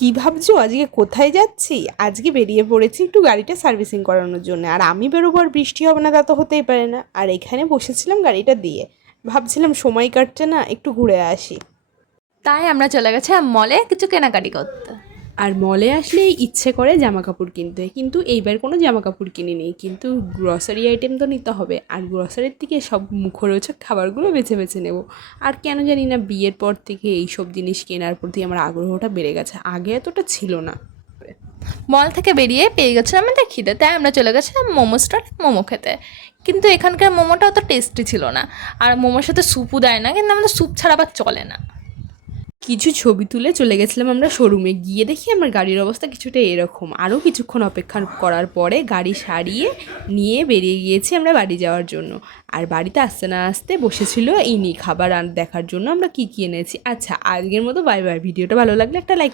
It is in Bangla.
কি ভাবছো আজকে কোথায় যাচ্ছি? আজকে বেরিয়ে পড়েছি একটু গাড়িটা সার্ভিসিং করানোর জন্য। আর আমি বেরোবো আর বৃষ্টি হবে না তা তো হতেই পারে না। আর এখানে বসেছিলাম গাড়িটা দিয়ে, ভাবছিলাম সময় কাটছে না, একটু ঘুরে আসি। তাই আমরা চলে গেছিলাম মলে কিছু কেনাকাটি করতে। আর মলে আসলে ইচ্ছে করে জামা কাপড় কিনতে, কিন্তু এইবার কোনো জামা কাপড় কিনিনি, কিন্তু গ্রসারি আইটেম তো নিতে হবে। আর গ্রসারির থেকে সব মুখরোচক খাবারগুলো বেছে বেছে নেব। আর কেন জানি না বিয়ের পর থেকে এইসব জিনিস কেনার প্রতি আমার আগ্রহটা বেড়ে গেছে, আগে এতটা ছিল না। মল থেকে বেরিয়ে পেয়ে গেছিলাম আমাদের খিদে, তাই আমরা চলে গেছিলাম মোমো স্টল মোমো খেতে। কিন্তু এখানকার মোমোটা অত টেস্টি ছিল না, আর মোমোর সাথে স্যুপও দেয় না, কিন্তু আমাদের স্যুপ ছাড়া আবার চলে না। কিছু ছবি তুলে চলে গেছিলাম আমরা শোরুমে, গিয়ে দেখি আমার গাড়ির অবস্থা কিছুটা এরকম। আরও কিছুক্ষণ অপেক্ষা করার পরে গাড়ি সারিয়ে নিয়ে বেরিয়ে গিয়েছি আমরা বাড়ি যাওয়ার জন্য। আর বাড়িতে আসতে না আসতে বসেছিল ইনি খাবার দেখার জন্য আমরা কী কী এনেছি। আচ্ছা, আজকের মতো বাই বাই। ভিডিওটা ভালো লাগলে একটা লাইক